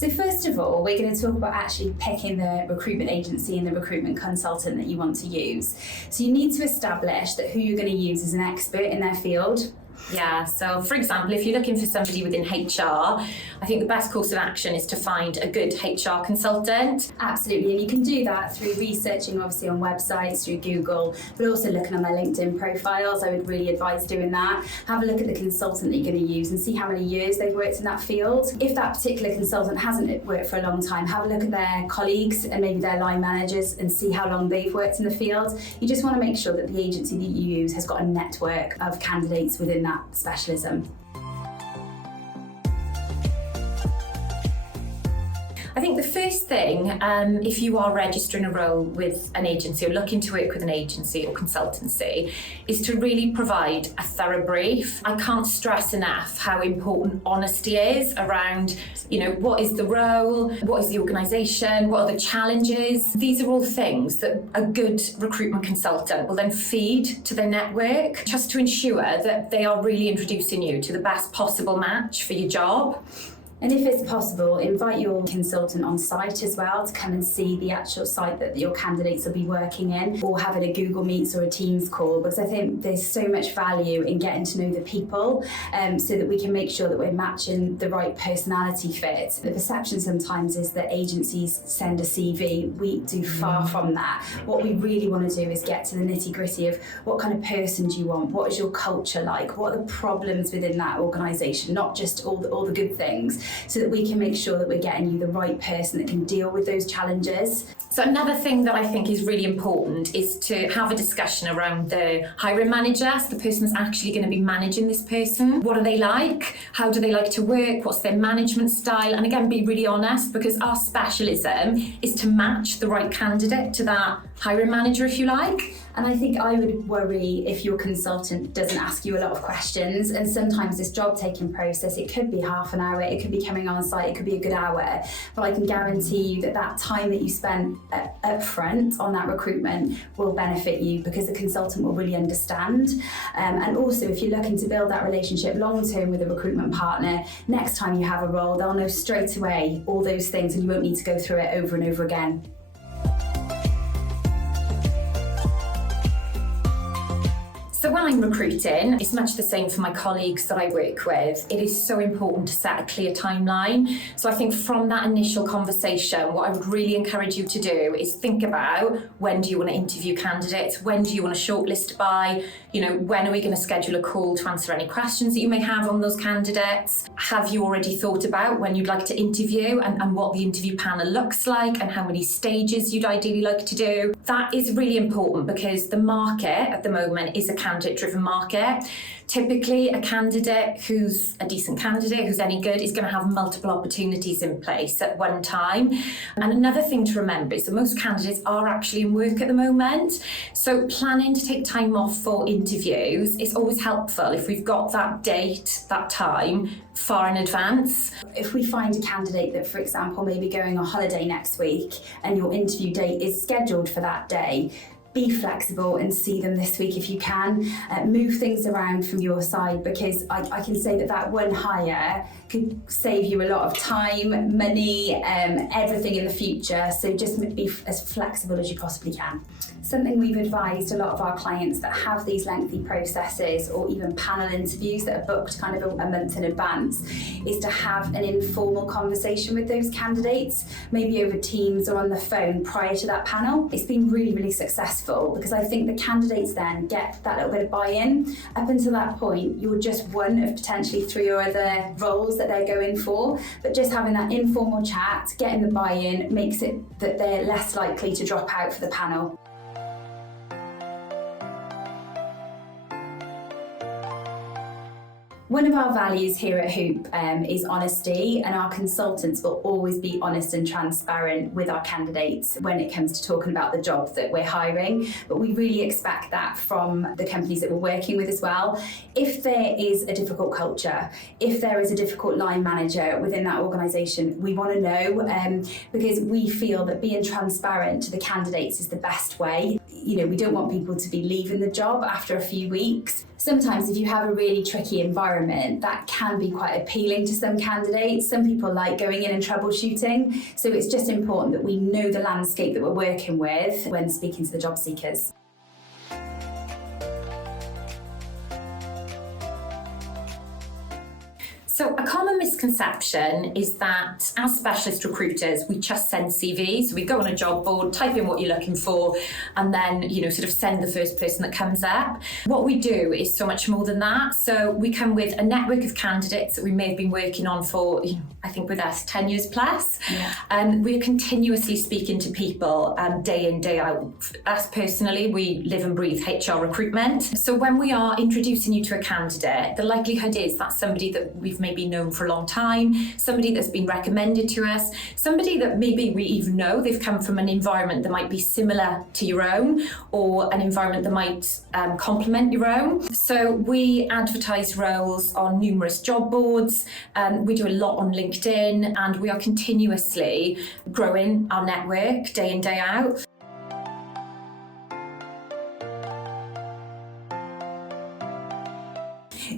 So first of all, we're going to talk about actually picking the recruitment agency and the recruitment consultant that you want to use. So you need to establish that who you're going to use is an expert in their field. Yeah, so for example, if you're looking for somebody within HR, I think the best course of action is to find a good HR consultant. Absolutely, and you can do that through researching obviously on websites, through Google, but also looking on their LinkedIn profiles. I would really advise doing that. Have a look at the consultant that you're going to use and see how many years they've worked in that field. If that particular consultant hasn't worked for a long time, have a look at their colleagues and maybe their line managers and see how long they've worked in the field. You just want to make sure that the agency that you use has got a network of candidates within that specialism. I think the first thing, if you are registering a role with an agency or looking to work with an agency or consultancy, is to really provide a thorough brief. I can't stress enough how important honesty is around, what is the role, what is the organisation, what are the challenges. These are all things that a good recruitment consultant will then feed to their network, just to ensure that they are really introducing you to the best possible match for your job. And if it's possible, invite your consultant on site as well to come and see the actual site that your candidates will be working in, or having a Google Meets or a Teams call, because I think there's so much value in getting to know the people so that we can make sure that we're matching the right personality fit. The perception sometimes is that agencies send a CV. We do far from that. What we really want to do is get to the nitty-gritty of what kind of person do you want, what is your culture like, what are the problems within that organisation, not just all the good things, so that we can make sure that we're getting you the right person that can deal with those challenges. So another thing that I think is really important is to have a discussion around the hiring manager, so the person that's actually going to be managing this person. What are they like? How do they like to work? What's their management style? And again, be really honest, because our specialism is to match the right candidate to that hiring manager, if you like. And I think I would worry if your consultant doesn't ask you a lot of questions. And sometimes this job taking process, it could be half an hour, it could be coming on site, it could be a good hour. But I can guarantee you that time that you spend up front on that recruitment will benefit you, because the consultant will really understand. And also, if you're looking to build that relationship long term with a recruitment partner, next time you have a role, they'll know straight away all those things and you won't need to go through it over and over again. So when I'm recruiting, it's much the same for my colleagues that I work with. It is so important to set a clear timeline. So I think from that initial conversation, what I would really encourage you to do is think about, when do you want to interview candidates? When do you want to shortlist by? When are we going to schedule a call to answer any questions that you may have on those candidates? Have you already thought about when you'd like to interview and what the interview panel looks like and how many stages you'd ideally like to do? That is really important, because the market at the moment is a candidate-driven market. Typically, a candidate who's a decent candidate, who's any good, is going to have multiple opportunities in place at one time. And another thing to remember is that most candidates are actually in work at the moment. So planning to take time off for interviews is always helpful if we've got that date, that time, far in advance. If we find a candidate that, for example, may be going on holiday next week and your interview date is scheduled for that day, be flexible and see them this week if you can. Move things around from your side, because I can say that one hire could save you a lot of time, money, everything in the future. So just be as flexible as you possibly can. Something we've advised a lot of our clients that have these lengthy processes or even panel interviews that are booked kind of a month in advance is to have an informal conversation with those candidates, maybe over Teams or on the phone prior to that panel. It's been really, really successful, because I think the candidates then get that little bit of buy-in. Up until that point, you're just one of potentially 3 or other roles that they're going for, but just having that informal chat, getting the buy-in, makes it that they're less likely to drop out for the panel. One of our values here at Hoop is honesty, and our consultants will always be honest and transparent with our candidates when it comes to talking about the job that we're hiring. But we really expect that from the companies that we're working with as well. If there is a difficult culture, if there is a difficult line manager within that organisation, we want to know, because we feel that being transparent to the candidates is the best way. we don't want people to be leaving the job after a few weeks. Sometimes if you have a really tricky environment, that can be quite appealing to some candidates. Some people like going in and troubleshooting. So it's just important that we know the landscape that we're working with when speaking to the job seekers. So a common misconception is that as specialist recruiters, we just send CVs. So we go on a job board, type in what you're looking for, and then, sort of send the first person that comes up. What we do is so much more than that. So we come with a network of candidates that we may have been working on for, I think with us, 10 years plus. Yeah. And we're continuously speaking to people day in, day out. Us personally, we live and breathe HR recruitment. So when we are introducing you to a candidate, the likelihood is that's somebody that we've maybe known for a long time, somebody that's been recommended to us, somebody that maybe we even know they've come from an environment that might be similar to your own, or an environment that might complement your own. So we advertise roles on numerous job boards, we do a lot on LinkedIn, and we are continuously growing our network day in, day out.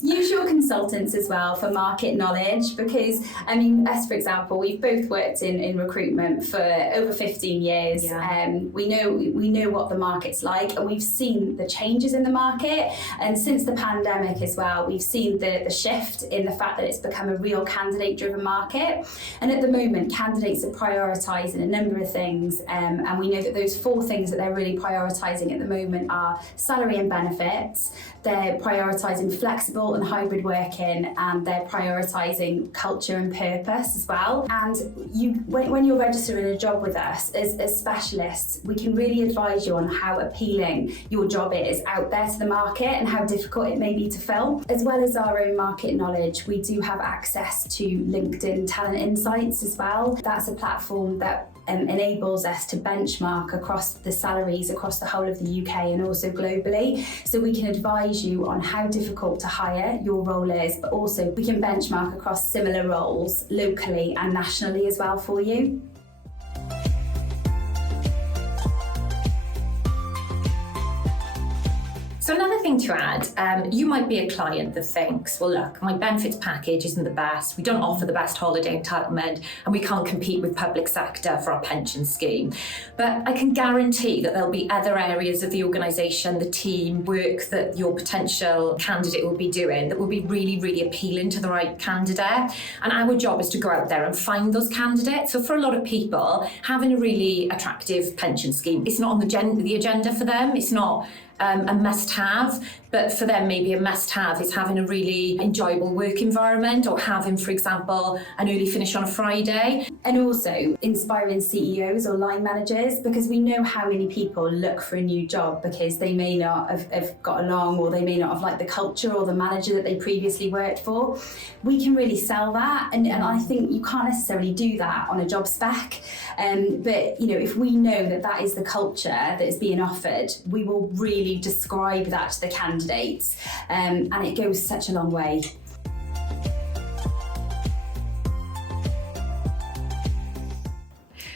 Use your consultants as well for market knowledge, because us, for example, we've both worked in recruitment for over 15 years. Yeah. We know what the market's like, and we've seen the changes in the market. And since the pandemic as well, we've seen the shift in the fact that it's become a real candidate-driven market. And at the moment, candidates are prioritising a number of things, and we know that those 4 things that they're really prioritising at the moment are salary and benefits. They're prioritising flexible and hybrid working, and they're prioritising culture and purpose as well. And when you're registering a job with us as specialists, we can really advise you on how appealing your job is out there to the market and how difficult it may be to fill. As well as our own market knowledge, we do have access to LinkedIn Talent Insights as well. That's a platform that enables us to benchmark across the salaries across the whole of the UK and also globally. So we can advise you on how difficult to hire your role is, but also we can benchmark across similar roles locally and nationally as well for you. So another thing to add, you might be a client that thinks, well, look, my benefits package isn't the best, we don't offer the best holiday entitlement, and we can't compete with public sector for our pension scheme. But I can guarantee that there'll be other areas of the organisation, the team, work that your potential candidate will be doing that will be really, really appealing to the right candidate. And our job is to go out there and find those candidates. So for a lot of people, having a really attractive pension scheme, it's not on the agenda for them, it's not a must-have, but for them maybe a must-have is having a really enjoyable work environment, or having, for example, an early finish on a Friday. And also inspiring CEOs or line managers, because we know how many people look for a new job because they may not have got along, or they may not have liked the culture or the manager that they previously worked for. We can really sell that, and I think you can't necessarily do that on a job spec. But if we know that that is the culture that is being offered, we will really describe that to the candidates, and it goes such a long way.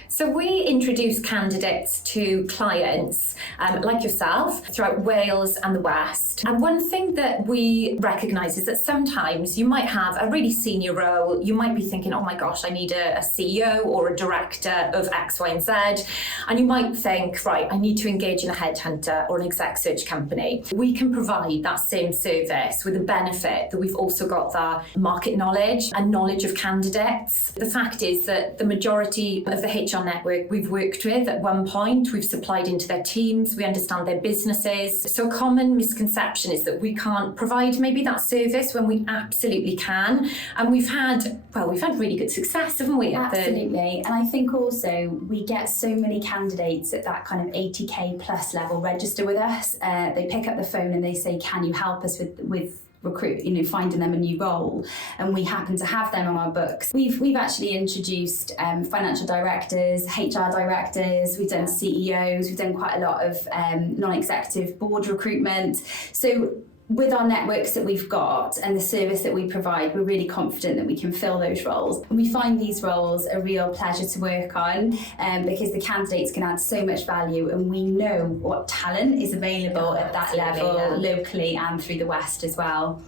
So we introduce candidates to clients like yourself throughout Wales and the West. And one thing that we recognise is that sometimes you might have a really senior role. You might be thinking, oh my gosh, I need a CEO or a director of X, Y, and Z. And you might think, right, I need to engage in a headhunter or an exec search company. We can provide that same service with the benefit that we've also got that market knowledge and knowledge of candidates. The fact is that the majority of the HR network we've worked with at one point, we've supplied into their teams, we understand their businesses. So a common misconception is that we can't provide maybe that service when we absolutely can. And we've had really good success, haven't we? Absolutely. And I think also we get so many candidates at that kind of 80k plus level register with us. They pick up the phone and they say, can you help us with finding them a new role, and we happen to have them on our books. We've actually introduced financial directors, HR directors, we've done CEOs, we've done quite a lot of non-executive board recruitment. So with our networks that we've got and the service that we provide, we're really confident that we can fill those roles. And we find these roles a real pleasure to work on because the candidates can add so much value, and we know what talent is available at that level locally and through the West as well.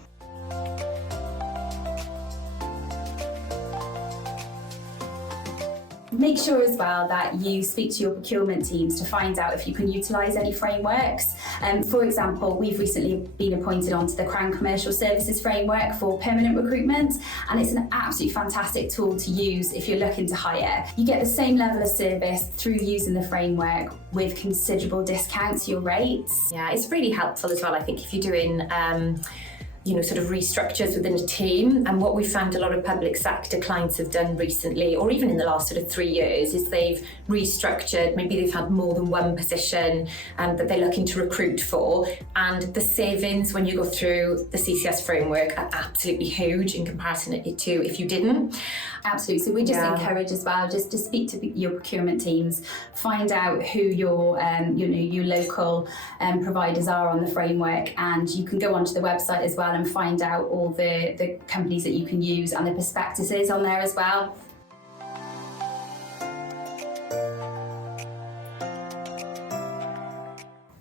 Make sure as well that you speak to your procurement teams to find out if you can utilise any frameworks. For example, we've recently been appointed onto the Crown Commercial Services Framework for permanent recruitment, and it's an absolutely fantastic tool to use if you're looking to hire. You get the same level of service through using the framework with considerable discounts to your rates. Yeah, it's really helpful as well, I think, if you're doing sort of restructures within a team. And what we've found a lot of public sector clients have done recently, or even in the last sort of 3 years, is they've restructured, maybe they've had more than one position that they're looking to recruit for. And the savings when you go through the CCS framework are absolutely huge in comparison to if you didn't. Absolutely. So we just encourage as well, just to speak to your procurement teams, find out who your local providers are on the framework, and you can go onto the website as well and find out all the companies that you can use and the prospectuses on there as well.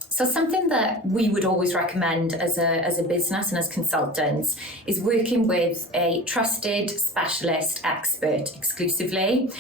So something that we would always recommend as a business and as consultants is working with a trusted specialist expert exclusively.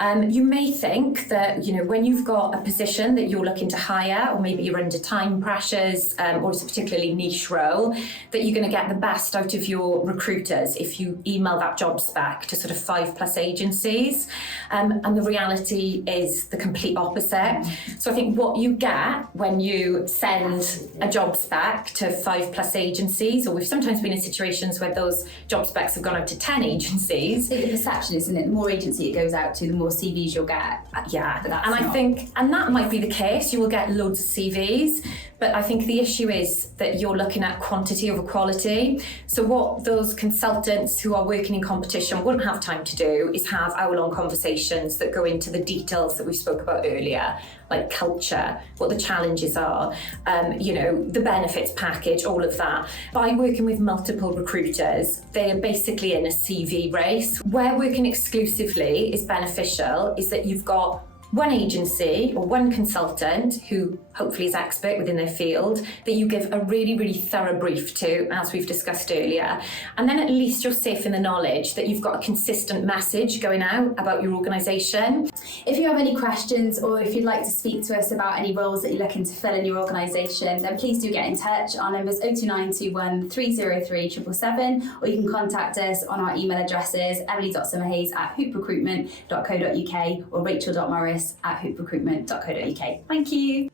You may think that, when you've got a position that you're looking to hire, or maybe you're under time pressures, or it's a particularly niche role, that you're going to get the best out of your recruiters if you email that job spec to sort of 5+ agencies. And the reality is the complete opposite. So I think what you get when you send a job spec to 5+ agencies, or we've sometimes been in situations where those job specs have gone out to 10 agencies. The perception, isn't it? The more agency it goes out to, the more CVs you'll get. And that might be the case. You will get loads of CVs, but I think the issue is that you're looking at quantity over quality. So what those consultants who are working in competition wouldn't have time to do is have hour-long conversations that go into the details that we spoke about earlier, like culture, what the challenges are, the benefits package, all of that. By working with multiple recruiters, they are basically in a CV race. Where working exclusively is beneficial is that you've got one agency or one consultant who hopefully is expert within their field that you give a really, really thorough brief to, as we've discussed earlier. And then at least you're safe in the knowledge that you've got a consistent message going out about your organisation. If you have any questions, or if you'd like to speak to us about any roles that you're looking to fill in your organisation, then please do get in touch. Our number is 02921 303 777, or you can contact us on our email addresses, emily.summerhays@hooprecruitment.co.uk or rachel.morris@hooprecruitment.co.uk. Thank you.